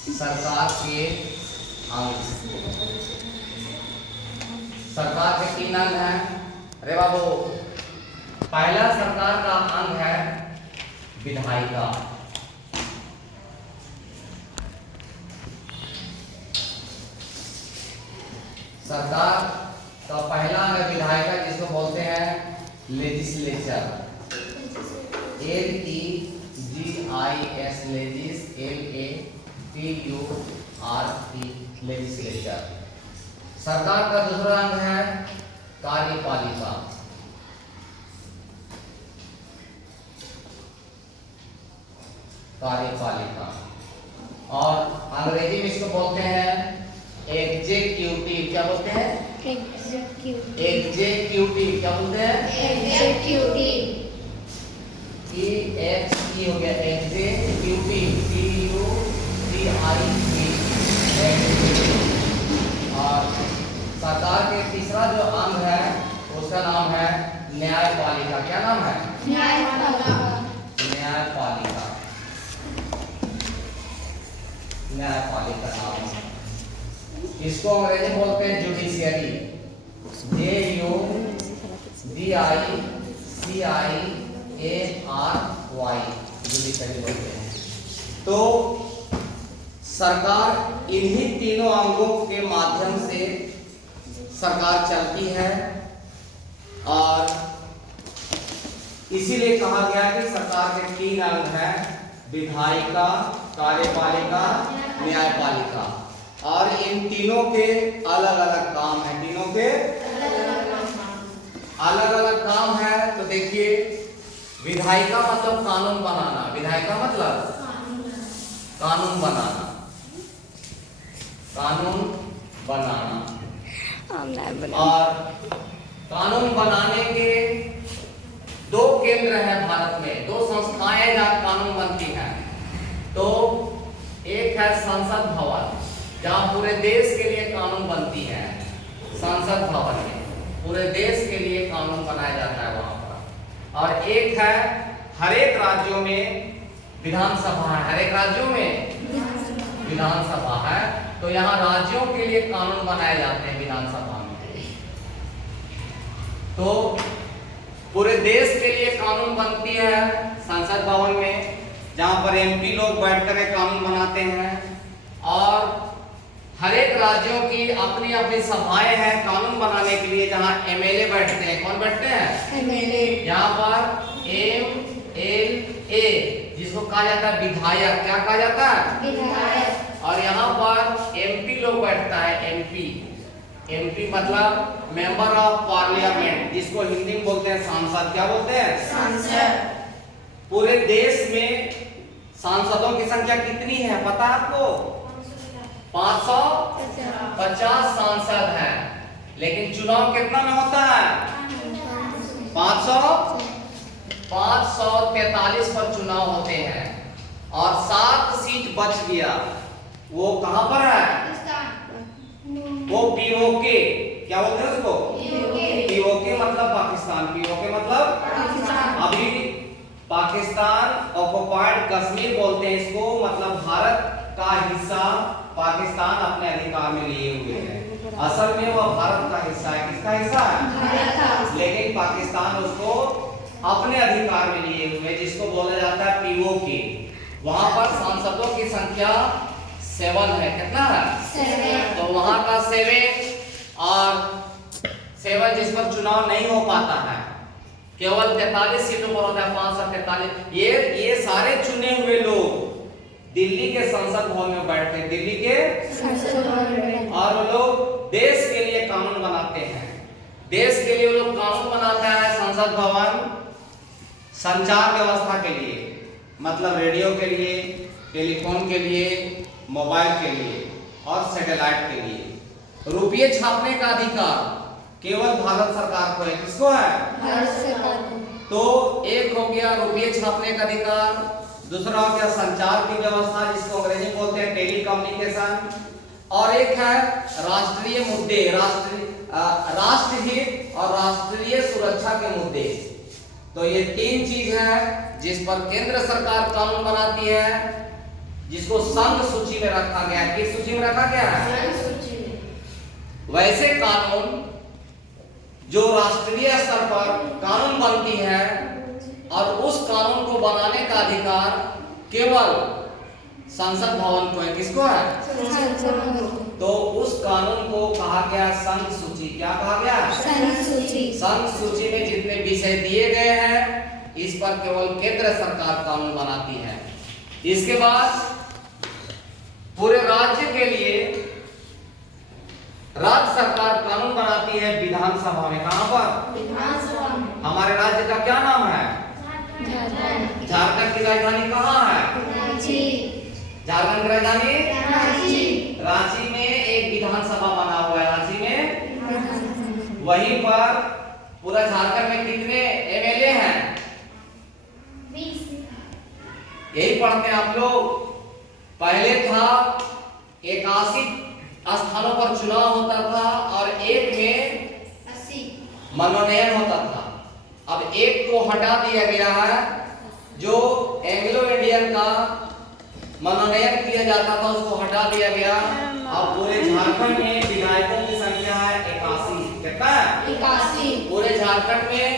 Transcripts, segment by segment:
सरकार के अंग। सरकार के 3 अंग हैं। अरे बाबू, पहला सरकार का अंग है विधायिका। सरकार का पहला अंग है विधायिका, जिसको बोलते हैं लेजिस्लेचर। LEGIS लेजिस, LATURE legislature. सरकार का दूसरा अंग है कार्यपालिका। कार्यपालिका, और अंग्रेजी में इसको बोलते हैं एग्जीक्यूटिव। क्या बोलते हैं? एग्जीक्यूटिव। क्या बोलते हैं? एग्जीक्यूटिव। EXE हो गया एग्जीक्यूटिव, CUTIV। और सरकार के तीसरा जो अंग है उसका नाम है न्यायपालिका। क्या नाम है? न्यायपालिका। न्यायपालिका। न्यायपालिका नाम है। इसको अंग्रेजी बोलते हैं जुडिशियरी। JUDICIARY जुडिशियरी बोलते हैं। तो सरकार इन्हीं तीनों अंगों के माध्यम से सरकार चलती है, और इसीलिए कहा गया कि सरकार के 3 अंग हैं, विधायिका, कार्यपालिका, न्यायपालिका। और इन तीनों के अलग अलग काम हैं। तीनों के अलग अलग काम है। तो देखिए, विधायिका मतलब कानून बनाना। विधायिका मतलब कानून बनाना। कानून बनाना। और कानून बनाने के 2 केंद्र हैं भारत में, 2 संस्थाएं जहाँ कानून बनती हैं। तो एक है संसद भवन, जहाँ पूरे देश के लिए कानून बनती है। संसद भवन में पूरे देश के लिए कानून बनाया जाता है वहां पर। और एक है हर एक राज्यों में विधानसभा है। हर एक राज्यों में विधानसभा है, तो यहाँ राज्यों के लिए कानून बनाए जाते हैं विधानसभा में। तो पूरे देश के लिए कानून बनती है संसद भवन में, जहाँ पर MP लोग बैठकर कानून बनाते हैं। और हर एक राज्यों की अपनी अपनी सभाएं हैं कानून बनाने के लिए, जहाँ MLA बैठते हैं। कौन बैठते हैं? MLA। यहाँ पर MLA, जिसको कहा जाता है विधायक। क्या कहा जाता है? विधायक। और यहाँ पर MP लोग बैठता है। MP मतलब मेंबर ऑफ पार्लियामेंट, जिसको हिंदी में बोलते हैं सांसद। क्या बोलते हैं? सांसद। पूरे देश में सांसदों की संख्या कितनी है पता है आपको? 550 सांसद हैं। लेकिन चुनाव कितना में होता है? 543 पर चुनाव होते हैं। और 7 सीट बच गया। वो कहां पर है? वो POK। क्या बोलते हैं उसको? POK मतलब पाकिस्तान। POK मतलब पाकिस्तान। अभी पाकिस्तान ऑक्युपाइड कश्मीर बोलते हैं इसको, मतलब भारत का हिस्सा पाकिस्तान अपने अधिकार में लिए हुए है। असल में वह भारत का हिस्सा है। किसका हिस्सा है? भारत का। लेकिन पाकिस्तान उसको अपने अधिकार में लिए हुए, जिसको बोला जाता है POK। वहां पर सांसदों की संख्या 7 है। कितना है? 7। तो वहां का 7 और 7 जिस पर चुनाव नहीं हो पाता है, केवल 43 सीटों पर होता है। 543। ये सारे चुने हुए लोग दिल्ली के संसद भवन में बैठते हैं। दिल्ली के संसद भवन में। और वो लोग देश के लिए कानून बनाते हैं। देश के लिए वो लोग कानून बनाते हैं। संसद भवन संचार व्यवस्था के लिए, मतलब रेडियो के लिए, टेलीफोन के लिए, मोबाइल के लिए और सैटेलाइट के लिए। रुपये छापने का अधिकार केवल भारत सरकार को है। किसको है? भारत सरकार को। तो एक हो गया रुपये छापने का अधिकार, दूसरा हो गया संचार की व्यवस्था, जिसको अंग्रेजी में बोलते हैं टेलीकम्युनिकेशन, और एक है राष्ट्रीय मुद्दे, राष्ट्रहित और राष्ट्रीय सुरक्षा के मुद्दे। तो ये 3 चीज है जिस पर केंद्र सरकार कानून बनाती है। जिसको संघ सूची में रखा गया है। किस सूची में रखा गया है? वैसे कानून जो राष्ट्रीय स्तर पर कानून बनती है और उस कानून को बनाने का अधिकार केवल संसद भवन को है। किसको है? संसद भवन। तो उस कानून को कहा गया संघ सूची। क्या कहा गया? संघ सूची। संघ सूची में जितने विषय दिए गए हैं इस पर केवल केंद्र सरकार कानून बनाती है। इसके बाद पूरे राज्य के लिए राज्य सरकार कानून बनाती है विधानसभा में। कहां पर? विधानसभा में। हमारे राज्य का क्या नाम है? झारखंड। झारखंड की राजधानी कहाँ है? रांची। झारखंड की राजधानी रांची। रांची में एक विधानसभा बना हुआ है। रांची में विधानसभा। वहीं पर पूरा झारखंड में कितने एमएलए हैं? 20। यही पढ़ते हैं आप लोग। पहले था 81 स्थानों पर चुनाव होता था और एक में 80 मनोनयन होता था। अब एक को हटा दिया गया है। जो एंग्लो इंडियन का मनोनयन किया जाता था उसको हटा दिया गया। अब पूरे झारखंड में विधायकों की संख्या है 81। कितना है? 81। पूरे झारखंड में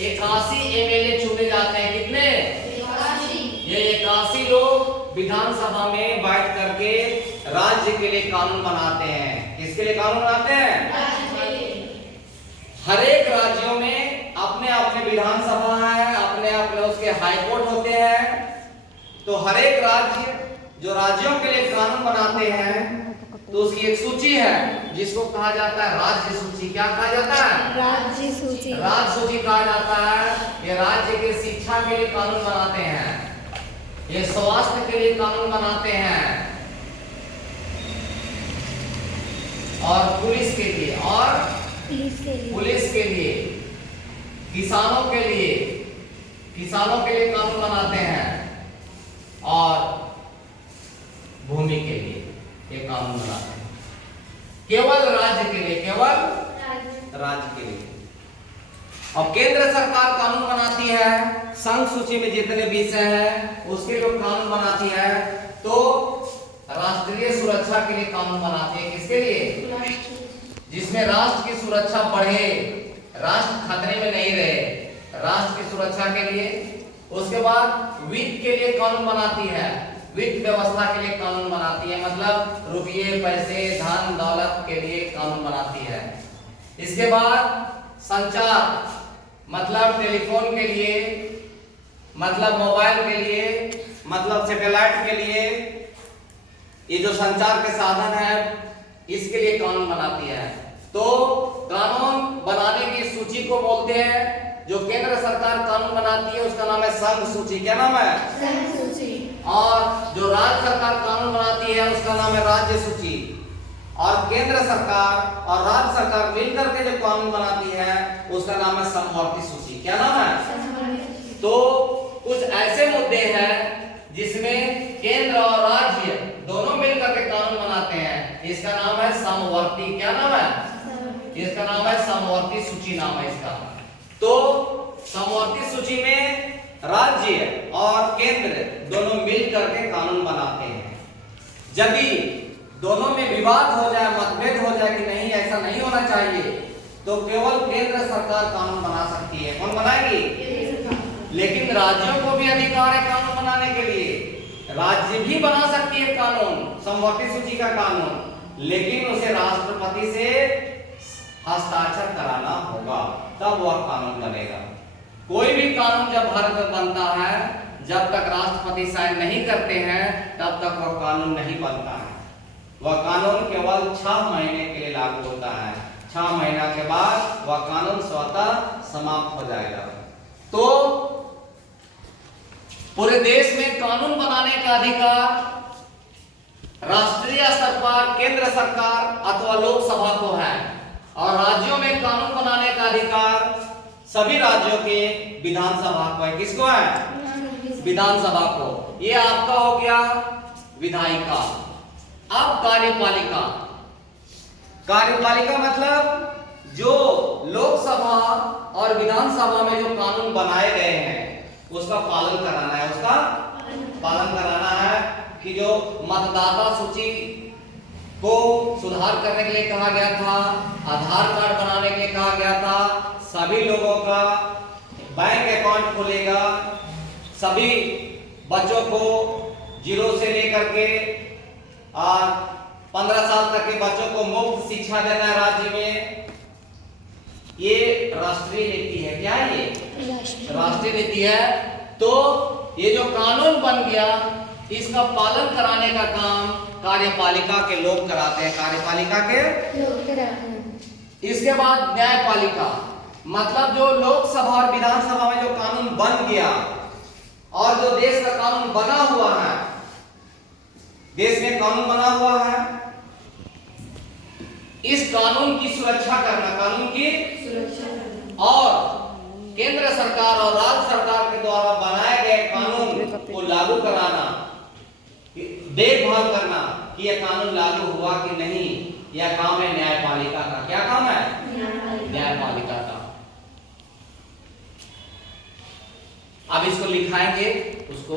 81 एमएलए चुने जाते हैं। कितने? 81। ये 81 लोग विधानसभा में बैठ करके राज्य के लिए कानून बनाते हैं। किसके लिए कानून बनाते हैं? हर एक राज्यों में अपने अपने विधानसभा है, अपने अपने उसके हाईकोर्ट होते हैं। तो हर एक राज्य जो राज्यों के लिए कानून बनाते हैं तो उसकी एक सूची है जिसको कहा जाता है राज्य सूची। क्या कहा जाता है? राज्य सूची। राज्य सूची कहा जाता है। ये राज्य के शिक्षा के लिए कानून बनाते हैं, ये स्वास्थ्य के लिए कानून बनाते हैं और पुलिस के लिए पुलिस के लिए किसानों के लिए कानून बनाते हैं और भूमि के लिए ये कानून बनाते हैं। केवल राज्य के लिए, केवल राज्य के लिए। अब केंद्र सरकार कानून बनाती है संघ सूची में जितने विषय हैं उसके लिए कानून बनाती है। तो राष्ट्रीय सुरक्षा के लिए कानून बनाती है। किसके लिए? जिसमें राष्ट्र की सुरक्षा बढ़े, राष्ट्र खतरे में नहीं रहे, राष्ट्र की सुरक्षा के लिए। उसके बाद वित्त के लिए कानून बनाती है, वित्त व्यवस्था के लिए कानून बनाती है, मतलब रुपये पैसे धन दौलत के लिए कानून बनाती है। इसके बाद संचार मतलब टेलीफोन के लिए, मतलब मोबाइल के लिए, मतलब सैटेलाइट के लिए, ये जो संचार के साधन है इसके लिए कानून बनाती है। तो कानून बनाने की सूची को बोलते हैं। जो केंद्र सरकार कानून बनाती है उसका नाम है संघ सूची। क्या नाम है? संघ सूची। और जो राज्य सरकार कानून बनाती है उसका नाम है राज्य सूची। और केंद्र सरकार और राज्य सरकार मिलकर के जो कानून बनाती है उसका नाम है समवर्ती सूची। क्या नाम है? तो कुछ ऐसे मुद्दे हैं जिसमें केंद्र और राज्य दोनों मिलकर के कानून बनाते हैं, इसका नाम है समवर्ती। क्या नाम है? इसका नाम है समवर्ती सूची नाम है इसका। तो समवर्ती सूची में राज्य और केंद्र दोनों मिलकर के कानून बनाते हैं। यदि दोनों में विवाद हो जाए, मतभेद हो जाए कि नहीं ऐसा नहीं होना चाहिए, तो केवल केंद्र सरकार कानून बना सकती है। कौन बनाएगी? लेकिन राज्यों को भी अधिकार है कानून बनाने के लिए। राज्य भी बना सकती है कानून, समवर्ती सूची का कानून, लेकिन उसे राष्ट्रपति से हस्ताक्षर कराना होगा, तब वह कानून बनेगा। कोई भी कानून जब भारत में बनता है, जब तक राष्ट्रपति साइन नहीं करते हैं तब तक वह कानून नहीं बनता है। वह कानून केवल 6 महीने के लिए लागू होता है। 6 महीना के बाद वह कानून स्वतः समाप्त हो जाएगा। तो पूरे देश में कानून बनाने का अधिकार राष्ट्रीय स्तर पर केंद्र सरकार अथवा लोकसभा को है, और राज्यों में कानून बनाने का अधिकार सभी राज्यों के विधानसभा को है। किसको है? विधानसभा को। ये आपका हो गया विधायिका। अब कार्यपालिका। कार्यपालिका मतलब जो लोकसभा और विधानसभा में जो कानून बनाए गए हैं उसका पालन कराना है, उसका पालन कराना है। कि जो मतदाता सूची को सुधार करने के लिए कहा गया था, आधार कार्ड बनाने के लिए कहा गया था, सभी लोगों का बैंक अकाउंट खुलेगा, सभी बच्चों को 0 से लेकर के 15 साल तक के बच्चों को मुफ्त शिक्षा देना है राज्य में। ये राष्ट्रीय नीति है। क्या है ये? राष्ट्रीय नीति है। तो ये जो कानून बन गया, इसका पालन कराने का काम कार्यपालिका के लोग कराते हैं, कार्यपालिका के लोग। इसके बाद न्यायपालिका, मतलब जो लोकसभा और विधानसभा में जो कानून बन गया और जो देश का कानून बना हुआ है, देश में कानून बना हुआ है, इस कानून की सुरक्षा करना, कानून की सुरक्षा करना और केंद्र सरकार और राज्य सरकार के द्वारा बनाए गए कानून को लागू कराना, देखभाल करना कि यह कानून लागू हुआ कि नहीं, यह काम है न्यायपालिका का। क्या काम है? न्यायपालिका का। अब इसको लिखाएंगे, उसको